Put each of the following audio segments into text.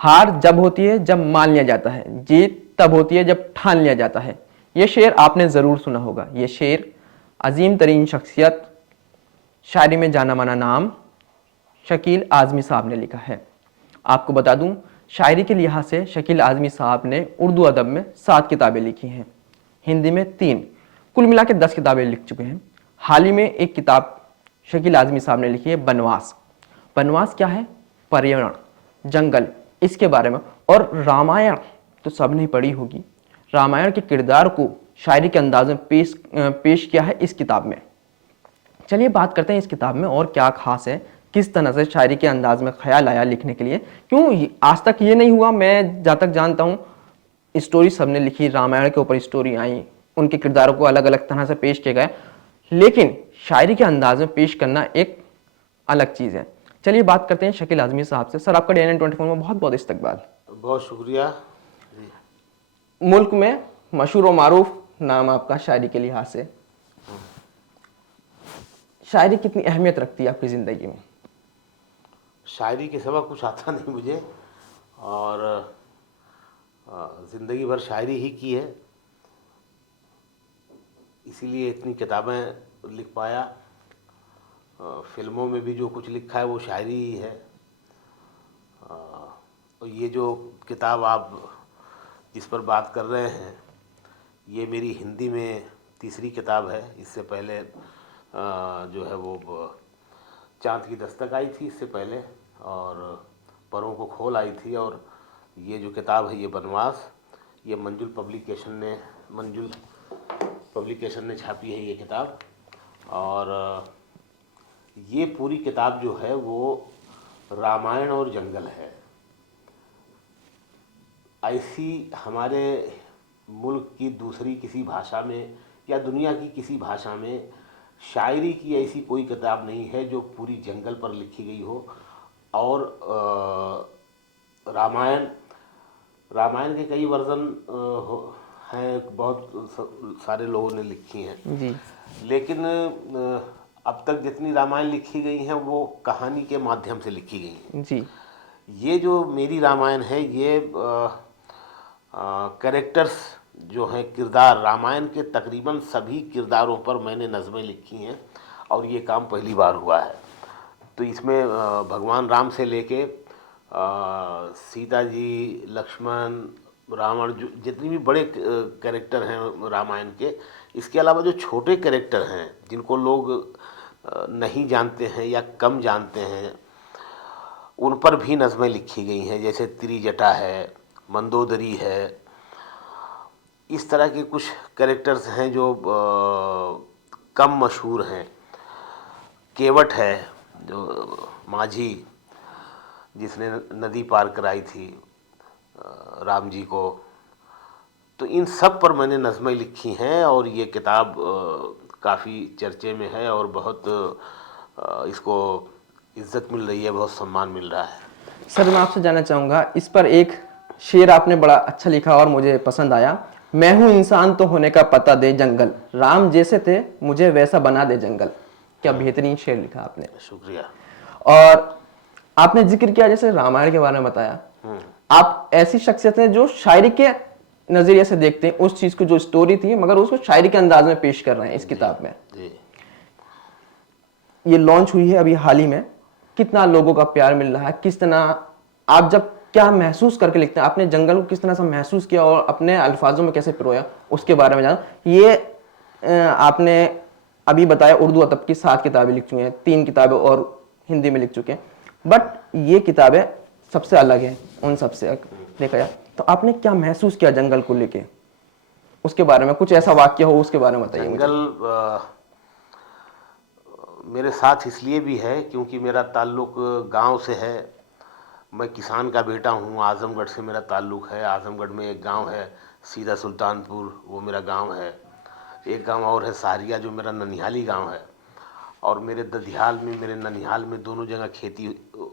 हार जब होती है जब मान लिया जाता है, जीत तब होती है जब ठान लिया जाता है। ये शेर आपने ज़रूर सुना होगा। ये शेर अजीम तरीन शख्सियत, शायरी में जाना माना नाम शकील आज़मी साहब ने लिखा है। आपको बता दूं, शायरी के लिहाज से शकील आज़मी साहब ने उर्दू अदब में 7 किताबें लिखी हैं, हिंदी में 3, कुल मिला के 10 किताबें लिख चुके हैं। हाल ही में एक किताब शकील आज़मी साहब ने लिखी है, बनवास। बनवास क्या है? पर्यावरण, जंगल, इसके बारे में। और रामायण तो सबने पढ़ी होगी। रामायण के किरदार को शायरी के अंदाज में पेश किया है इस किताब में। चलिए बात करते हैं इस किताब में और क्या खास है, किस तरह से शायरी के अंदाज में ख्याल आया लिखने के लिए। क्यों आज तक ये नहीं हुआ, मैं जहाँ तक जानता हूँ स्टोरी सबने लिखी, रामायण के ऊपर स्टोरी आई, उनके किरदारों को अलग अलग तरह से पेश किए गए, लेकिन शायरी के अंदाज में पेश करना एक अलग चीज़ है। चलिए बात करते हैं शकील आज़मी साहब से। सर, आपका DNN24 में बहुत बहुत इस्तकबाल। बहुत शुक्रिया। मुल्क में मशहूर व मारूफ नाम आपका शायरी के लिहाज से। शायरी कितनी अहमियत रखती है आपकी ज़िंदगी में? शायरी के सिवा कुछ आता नहीं मुझे, और ज़िंदगी भर शायरी ही की है, इसीलिए इतनी किताबें लिख पाया। फिल्मों में भी जो कुछ लिखा है वो शायरी ही है। और ये जो किताब आप जिस पर बात कर रहे हैं, ये मेरी हिंदी में तीसरी किताब है। इससे पहले जो है वो चाँद की दस्तक आई थी इससे पहले, और परों को खोल आई थी। और ये जो किताब है, ये बनवास, ये मंजुल पब्लिकेशन ने छापी है ये किताब। और ये पूरी किताब जो है वो रामायण और जंगल है। ऐसी हमारे मुल्क की दूसरी किसी भाषा में या दुनिया की किसी भाषा में शायरी की ऐसी कोई किताब नहीं है जो पूरी जंगल पर लिखी गई हो। और रामायण रामायण के कई वर्जन हैं, बहुत सारे लोगों ने लिखी हैं जी लेकिन अब तक जितनी रामायण लिखी गई हैं वो कहानी के माध्यम से लिखी गई हैं। जी ये जो मेरी रामायण है, ये कैरेक्टर्स जो हैं, किरदार, रामायण के तकरीबन सभी किरदारों पर मैंने नज़में लिखी हैं, और ये काम पहली बार हुआ है। तो इसमें भगवान राम से लेके सीता जी, लक्ष्मण, रावण, जो जितनी भी बड़े कैरेक्टर हैं रामायण के, इसके अलावा जो छोटे कैरेक्टर हैं जिनको लोग नहीं जानते हैं या कम जानते हैं, उन पर भी नज़में लिखी गई हैं। जैसे त्रिजटा है, मंदोदरी है, इस तरह के कुछ कैरेक्टर्स हैं जो कम मशहूर हैं। केवट है, जो माझी, जिसने नदी पार कराई थी राम जी को। तो इन सब पर मैंने नज़में लिखी हैं, और ये किताब काफ़ी चर्चे में है, और बहुत इसको इज़्ज़त मिल रही है, बहुत सम्मान मिल रहा है। सर, मैं आपसे जानना चाहूँगा, इस पर एक शेर आपने बड़ा अच्छा लिखा और मुझे पसंद आया। मैं हूँ इंसान तो होने का पता दे जंगल, राम जैसे थे मुझे वैसा बना दे जंगल। क्या बेहतरीन शेर लिखा आपने। शुक्रिया। और आपने जिक्र किया जैसे रामायण के बारे में बताया, आप ऐसी शख्सियत हैं जो शायरी के नजरिए से देखते हैं उस चीज को, जो स्टोरी थी मगर उसको शायरी के अंदाज में पेश कर रहे हैं इस किताब में। जी। ये लॉन्च हुई है अभी हाल ही में, कितना लोगों का प्यार मिल रहा है, किस तरह आप जब क्या महसूस करके लिखते हैं, आपने जंगल को किस तरह से महसूस किया और अपने अल्फाजों में कैसे पिरोया, उसके बारे में जाना। ये आपने अभी बताया उर्दू अदब की 7 किताबें लिख चुके हैं, 3 किताबें और हिंदी में लिख चुके हैं, बट ये किताबें सबसे अलग है उन सबसे देखा जाए। तो आपने क्या महसूस किया जंगल को लेके, उसके बारे में कुछ ऐसा वाक्य हो उसके बारे में बताइए मुझे। जंगल मेरे साथ इसलिए भी है क्योंकि मेरा ताल्लुक़ गांव से है। मैं किसान का बेटा हूं। आज़मगढ़ से मेरा ताल्लुक़ है। आज़मगढ़ में एक गांव है सीधा सुल्तानपुर, वो मेरा गांव है। एक गांव और है सहरिया, जो मेरा ननिहाली गांव है। और मेरे ददियाल में, मेरे ननिहाल में दोनों जगह खेती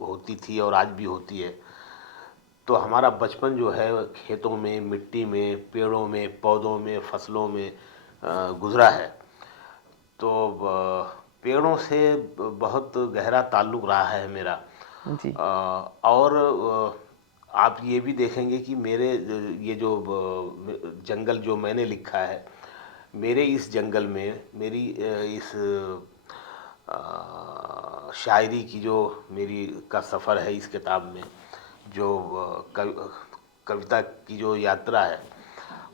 होती थी और आज भी होती है। तो हमारा बचपन जो है खेतों में, मिट्टी में, पेड़ों में, पौधों में, फसलों में गुज़रा है। तो पेड़ों से बहुत गहरा ताल्लुक़ रहा है मेरा। जी और आप ये भी देखेंगे कि मेरे ये जो जंगल जो मैंने लिखा है, मेरे इस जंगल में मेरी इस शायरी की जो मेरी का सफ़र है इस किताब में, जो कविता की जो यात्रा है,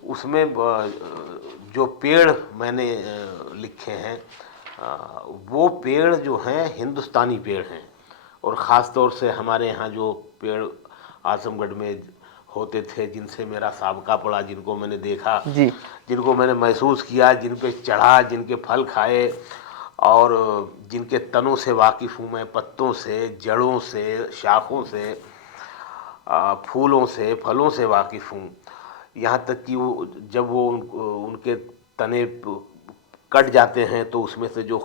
उसमें जो पेड़ मैंने लिखे हैं, वो पेड़ जो हैं हिंदुस्तानी पेड़ हैं। और ख़ास तौर से हमारे यहाँ जो पेड़ आजमगढ़ में होते थे, जिनसे मेरा साबका पड़ा, जिनको मैंने देखा, जी जिनको मैंने महसूस किया, जिन पे चढ़ा, जिनके फल खाए, और जिनके तनों से वाकिफ़ हूँ मैं, पत्तों से, जड़ों से, शाखों से, फूलों से, फलों से वाकिफ़ हूँ। यहाँ तक कि वो जब वो उनके तने कट जाते हैं तो उसमें से जो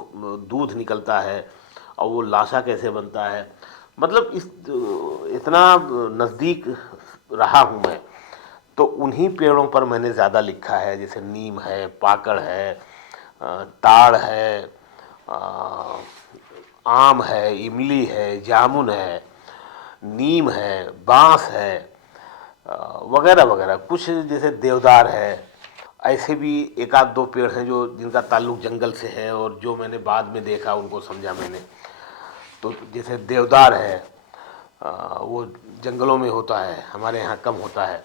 दूध निकलता है और वो लाशा कैसे बनता है, मतलब इस इतना नज़दीक रहा हूँ मैं। तो उन्हीं पेड़ों पर मैंने ज़्यादा लिखा है, जैसे नीम है, पाकड़ है, ताड़ है, अ, आम है, इमली है, जामुन है, नीम है, बांस है, वगैरह वगैरह। कुछ जैसे देवदार है। ऐसे भी एक आध दो पेड़ हैं जो जिनका ताल्लुक जंगल से है और जो मैंने बाद में देखा, उनको समझा मैंने। तो जैसे देवदार है, वो जंगलों में होता है, हमारे यहाँ कम होता है।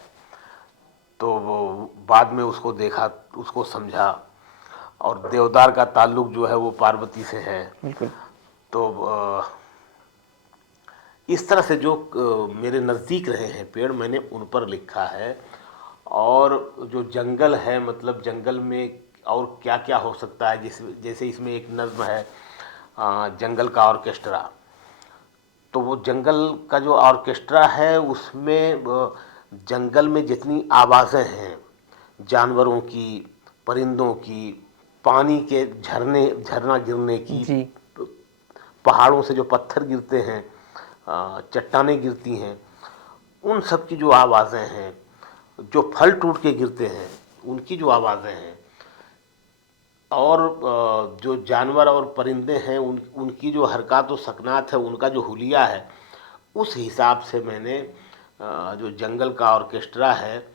तो वो बाद में उसको देखा, उसको समझा। और देवदार का ताल्लुक जो है वो पार्वती से है। बिल्कुल। तो इस तरह से जो मेरे नज़दीक रहे हैं पेड़, मैंने उन पर लिखा है। और जो जंगल है, मतलब जंगल में और क्या क्या हो सकता है, जैसे इसमें एक नज़्म है, जंगल का ऑर्केस्ट्रा। तो वो जंगल का जो ऑर्केस्ट्रा है, उसमें जंगल में जितनी आवाज़ें हैं, जानवरों की, परिंदों की, पानी के झरना गिरने की, जी पहाड़ों से जो पत्थर गिरते हैं, चट्टानें गिरती हैं, उन सब की जो आवाज़ें हैं, जो फल टूट के गिरते हैं उनकी जो आवाज़ें हैं, और जो जानवर और परिंदे हैं उनकी जो हरकत व सकनात है, उनका जो हुलिया है, उस हिसाब से मैंने जो जंगल का ऑर्केस्ट्रा है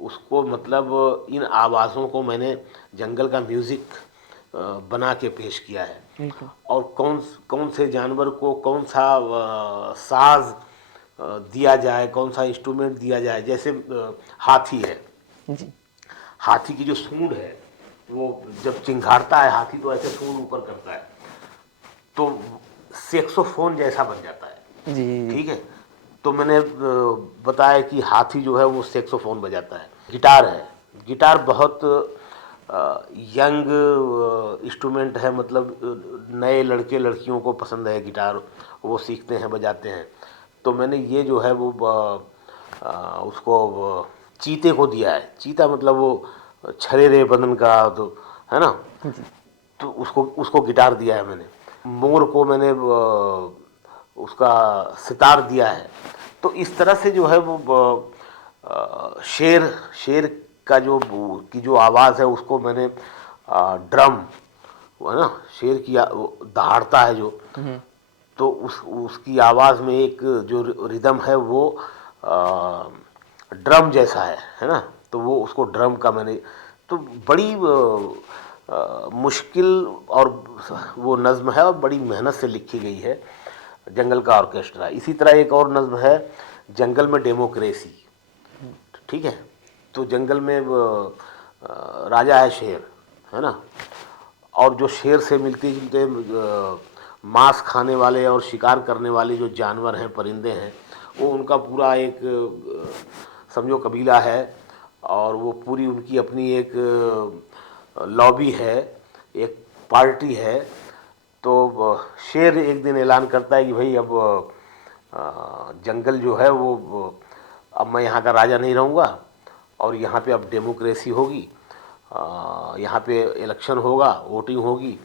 उसको, मतलब इन आवाज़ों को मैंने जंगल का म्यूज़िक बना के पेश किया है। बिल्कुल। और कौन कौन से जानवर को कौन सा साज दिया जाए, कौन सा इंस्ट्रूमेंट दिया जाए। जैसे हाथी है, जी हाथी की जो सूंड है, वो जब चिंघाड़ता है हाथी तो ऐसे सूंड ऊपर करता है, तो सेक्सोफोन जैसा बन जाता है। जी जी ठीक है। तो मैंने बताया कि हाथी जो है वो सेक्सोफोन बजाता है। गिटार है, गिटार बहुत यंग इंस्ट्रूमेंट है, मतलब नए लड़के लड़कियों को पसंद है गिटार, वो सीखते हैं, बजाते हैं। तो मैंने ये जो है वो उसको चीते को दिया है। चीता मतलब वो छरेरे बदन का, तो है ना। जी तो उसको उसको गिटार दिया है मैंने। मोर को मैंने उसका सितार दिया है। तो इस तरह से जो है वो शेर शेर का जो की जो आवाज़ है उसको मैंने ड्रम, वो है ना, शेर की वो दहाड़ता है जो, तो उसकी आवाज़ में एक जो रिदम है वो ड्रम जैसा है ना। तो वो उसको ड्रम का मैंने, तो बड़ी मुश्किल और वो नज़्म है और बड़ी मेहनत से लिखी गई है, जंगल का ऑर्केस्ट्रा। इसी तरह एक और नज़्म है, जंगल में डेमोक्रेसी। ठीक है। तो जंगल में राजा है शेर, है ना, और जो शेर से मिलते जुलते मांस खाने वाले और शिकार करने वाले जो जानवर हैं, परिंदे हैं, वो उनका पूरा एक समझो कबीला है। और वो पूरी उनकी अपनी एक लॉबी है, एक पार्टी है। तो शेर एक दिन ऐलान करता है कि भाई अब जंगल जो है वो अब मैं यहाँ का राजा नहीं रहूँगा, और यहाँ पे अब डेमोक्रेसी होगी, यहाँ पे इलेक्शन होगा, वोटिंग होगी,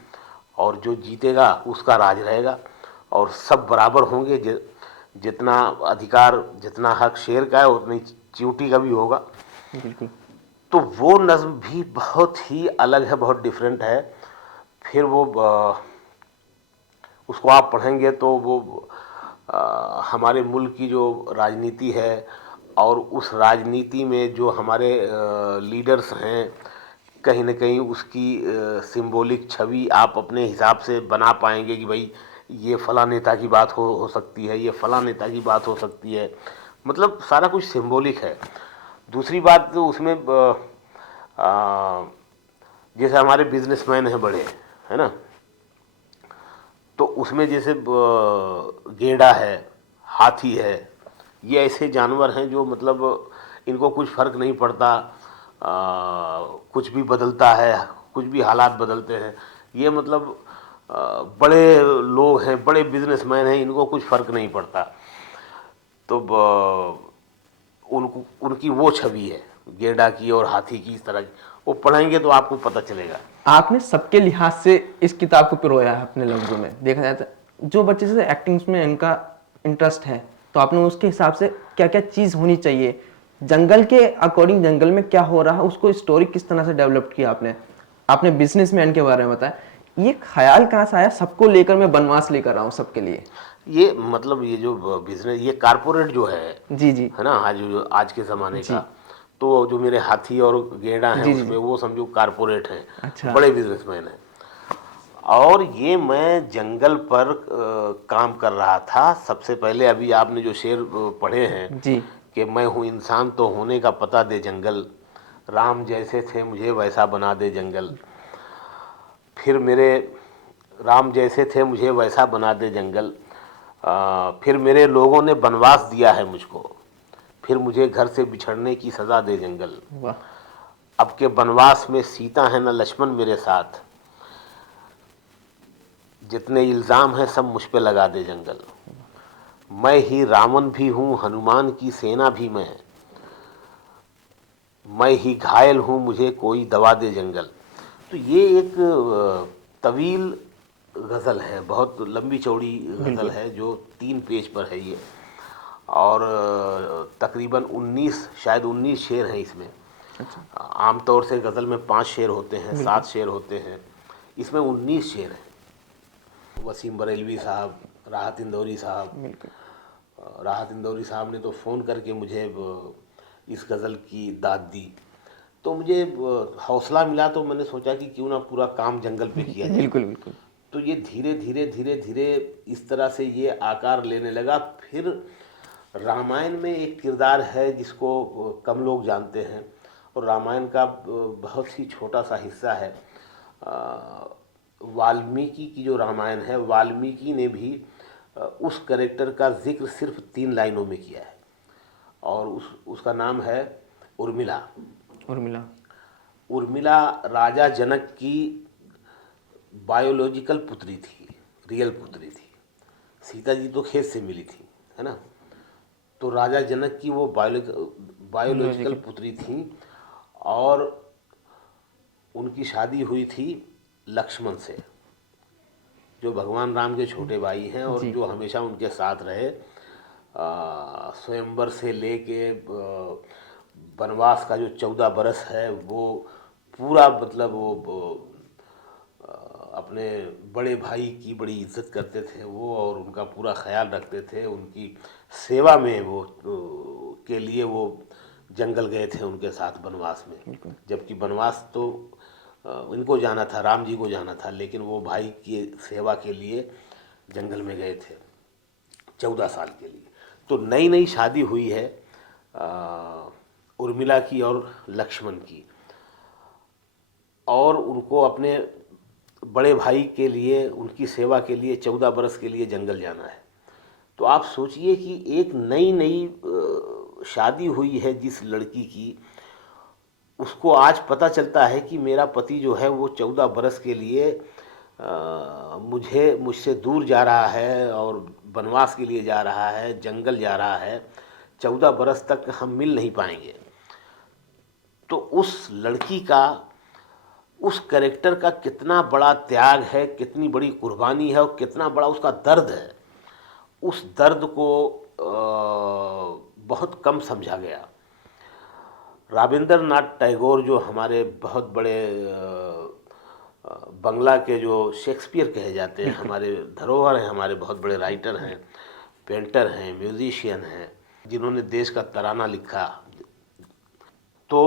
और जो जीतेगा उसका राज रहेगा, और सब बराबर होंगे। जितना अधिकार, जितना हक शेर का है उतनी चींटी का भी होगा। बिल्कुल। तो वो नज़्म भी बहुत ही अलग है, बहुत डिफरेंट है। फिर वो उसको आप पढ़ेंगे तो वो हमारे मुल्क की जो राजनीति है और उस राजनीति में जो हमारे लीडर्स हैं, कहीं ना कहीं उसकी सिंबॉलिक छवि आप अपने हिसाब से बना पाएंगे कि भाई ये फला नेता की बात हो सकती है, ये फला नेता की बात हो सकती है। मतलब सारा कुछ सिंबॉलिक है। दूसरी बात तो उसमें जैसे हमारे बिजनेसमैन हैं बड़े, है ना, तो उसमें जैसे गेंडा है, हाथी है, ये ऐसे जानवर हैं जो मतलब इनको कुछ फर्क नहीं पड़ता, कुछ भी बदलता है, कुछ भी हालात बदलते हैं। ये मतलब बड़े लोग हैं, बड़े बिजनेसमैन हैं, इनको कुछ फर्क नहीं पड़ता। तो उनको उनकी वो छवि है गेंडा की और हाथी की, इस तरह की। वो पढ़ेंगे तो आपको पता चलेगा। आपने सबके लिहाज से इस किताब को पिरोया है अपने लफ्जों में। देखा जाए तो जो बच्चे से एक्टिंग में इनका इंटरेस्ट है, तो आपने उसके हिसाब से क्या क्या चीज़ होनी चाहिए, जंगल के अकॉर्डिंग जंगल में क्या हो रहा है, उसको स्टोरी किस तरह से डेवलप किया आपने। आपने बिजनेसमैन के बारे में बताया, ये ख्याल कहाँ से आया सबको लेकर मैं बनवास लेकर रहा हूँ सबके लिए। ये मतलब ये जो बिजनेस, ये कारपोरेट जो जी जी है ना, आज के ज़माने जी का, तो जो मेरे हाथी और गेंडा हैं जी जी उसमें, जी। वो समझो कारपोरेट हैं, अच्छा। बड़े बिजनेसमैन हैं। और ये मैं जंगल पर काम कर रहा था सबसे पहले। अभी आपने जो शेर पढ़े हैं जी कि मैं हूँ इंसान तो होने का पता दे जंगल, राम जैसे थे मुझे वैसा बना दे जंगल, फिर मेरे राम जैसे थे मुझे वैसा बना दे जंगल, फिर मेरे लोगों ने बनवास दिया है मुझको, फिर मुझे घर से बिछड़ने की सज़ा दे जंगल। वाह। अब के बनवास में सीता है न लक्ष्मण मेरे साथ, जितने इल्ज़ाम हैं सब मुझ पे लगा दे जंगल। मैं ही रावण भी हूँ, हनुमान की सेना भी मैं ही घायल हूँ, मुझे कोई दवा दे जंगल। तो ये एक तवील गज़ल है, बहुत लंबी चौड़ी गज़ल बिल्कुल। है, जो 3 पेज पर है ये। और तकरीबन 19, शायद 19 शेर हैं इसमें। अच्छा। आमतौर से गज़ल में 5 शेर होते हैं, बिल्कुल 7 शेर होते हैं, इसमें 19 शेर हैं। वसीम बरेलवी साहब, राहत इंदौरी साहब, बिल्कुल। राहत इंदौरी साहब ने तो फ़ोन करके मुझे इस गज़ल की दाद दी, तो मुझे हौसला मिला। तो मैंने सोचा कि क्यों ना पूरा काम जंगल पे किया जाए। बिल्कुल बिल्कुल। तो ये धीरे धीरे धीरे धीरे इस तरह से ये आकार लेने लगा। फिर रामायण में एक किरदार है जिसको कम लोग जानते हैं, और रामायण का बहुत ही छोटा सा हिस्सा है। वाल्मीकि की जो रामायण है, वाल्मीकि ने भी उस कैरेक्टर का जिक्र सिर्फ 3 लाइनों में किया है, और उसका नाम है उर्मिला। उर्मिला। उर्मिला राजा जनक की बायोलॉजिकल पुत्री थी, रियल पुत्री थी। सीता जी तो खेत से मिली थी, है ना, तो राजा जनक की वो बायोलॉजिकल लॉजिकल। पुत्री थी। और उनकी शादी हुई थी लक्ष्मण से, जो भगवान राम के छोटे भाई हैं और जी जो हमेशा उनके साथ रहे। स्वयंवर से लेके वनवास का जो 14 बरस है, वो पूरा मतलब वो अपने बड़े भाई की बड़ी इज्जत करते थे वो, और उनका पूरा ख्याल रखते थे। उनकी सेवा में वो के लिए वो जंगल गए थे उनके साथ बनवास में। बिल्कुल। जबकि बनवास तो इनको जाना था, राम जी को जाना था, लेकिन वो भाई की सेवा के लिए जंगल में गए थे 14 साल के लिए। तो नई नई शादी हुई है उर्मिला की और लक्ष्मण की, और उनको अपने बड़े भाई के लिए, उनकी सेवा के लिए 14 बरस के लिए जंगल जाना है। तो आप सोचिए कि एक नई नई शादी हुई है जिस लड़की की, उसको आज पता चलता है कि मेरा पति जो है वो 14 बरस के लिए मुझसे दूर जा रहा है और वनवास के लिए जा रहा है, जंगल जा रहा है, 14 बरस तक हम मिल नहीं पाएंगे। तो उस लड़की का, उस कैरेक्टर का कितना बड़ा त्याग है, कितनी बड़ी कुर्बानी है, और कितना बड़ा उसका दर्द है, उस दर्द को बहुत कम समझा गया। रविंद्रनाथ टैगोर जो हमारे बहुत बड़े बंगला के जो शेक्सपियर कहे जाते हैं, बिल्कुल। हमारे धरोहर हैं, हमारे बहुत बड़े राइटर हैं, पेंटर हैं, म्यूजिशियन हैं, जिन्होंने देश का तराना लिखा। तो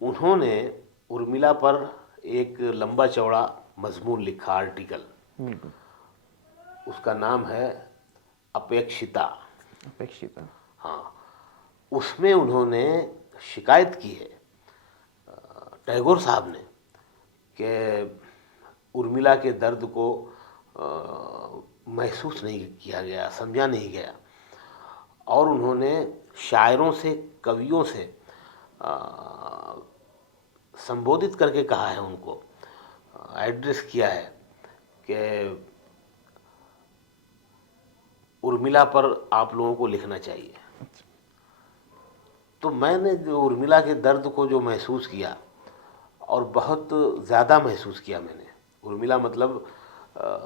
उन्होंने उर्मिला पर एक लंबा चौड़ा मजमून लिखा, आर्टिकल। उसका नाम है अपेक्षिता। अपेक्षिता। हाँ, उसमें उन्होंने शिकायत की है टैगोर साहब ने कि उर्मिला के दर्द को महसूस नहीं किया गया, समझा नहीं गया। और उन्होंने शायरों से, कवियों से संबोधित करके कहा है, उनको एड्रेस किया है कि उर्मिला पर आप लोगों को लिखना चाहिए। तो मैंने जो उर्मिला के दर्द को जो महसूस किया, और बहुत ज़्यादा महसूस किया मैंने। उर्मिला मतलब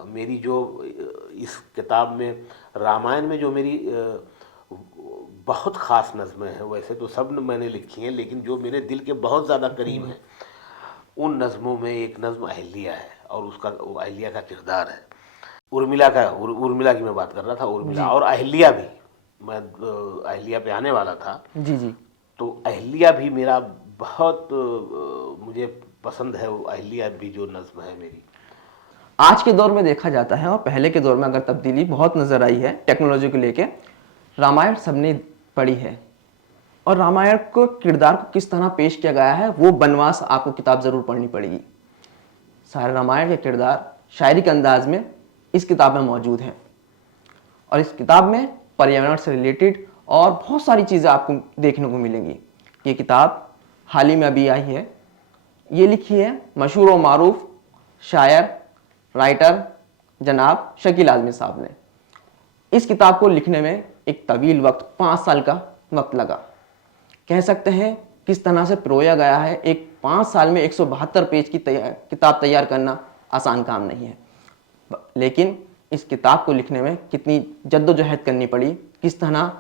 मेरी जो इस किताब में, रामायण में जो मेरी बहुत ख़ास नज़में हैं, वैसे तो सब मैंने लिखी हैं, लेकिन जो मेरे दिल के बहुत ज़्यादा करीब हैं, उन नज़मों में एक नज़म अहिल्या है, और उसका अहिल्या का किरदार है। उर्मिला की मैं बात कर रहा था, उर्मिला और अहिल्या भी। मैं अहिल्या पे आने वाला था। जी जी। तो अहिल्या भी मेरा बहुत मुझे पसंद है। वो अहिल्या भी जो नज़्म है मेरी। आज के दौर में देखा जाता है, और पहले के दौर में अगर तब्दीली बहुत नज़र आई है टेक्नोलॉजी को लेके, रामायण सबने पढ़ी है, और रामायण को किरदार को किस तरह पेश किया गया है, वो बनवास आपको किताब ज़रूर पढ़नी पड़ेगी। सारे रामायण के किरदार शायरी के अंदाज में इस किताब में मौजूद हैं, और इस किताब में पर्यावरण से रिलेटेड और बहुत सारी चीज़ें आपको देखने को मिलेंगी। ये किताब हाल ही में अभी आई है। ये लिखी है मशहूर और मारूफ शायर, राइटर जनाब शकील आज़मी साहब ने। इस किताब को लिखने में एक तवील वक्त, 5 साल का वक्त लगा। कह सकते हैं किस तरह से पिरोया गया है। एक 5 साल में 172 पेज की किताब तैयार करना आसान काम नहीं है, लेकिन इस किताब को लिखने में कितनी जद्दोजहद करनी पड़ी, किस तरह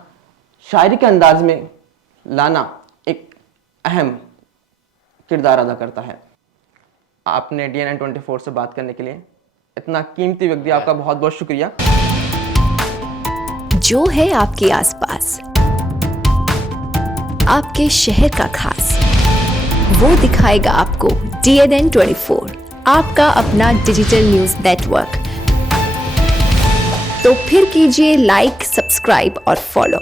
शायरी के अंदाज में लाना एक अहम किरदार अदा करता है। आपने DNN 24 से बात करने के लिए, इतना कीमती व्यक्ति, आपका बहुत बहुत शुक्रिया। जो है आपके आसपास, आपके शहर का खास, वो दिखाएगा आपको DNN 24, आपका अपना डिजिटल न्यूज नेटवर्क। तो फिर कीजिए लाइक, सब्सक्राइब और फॉलो।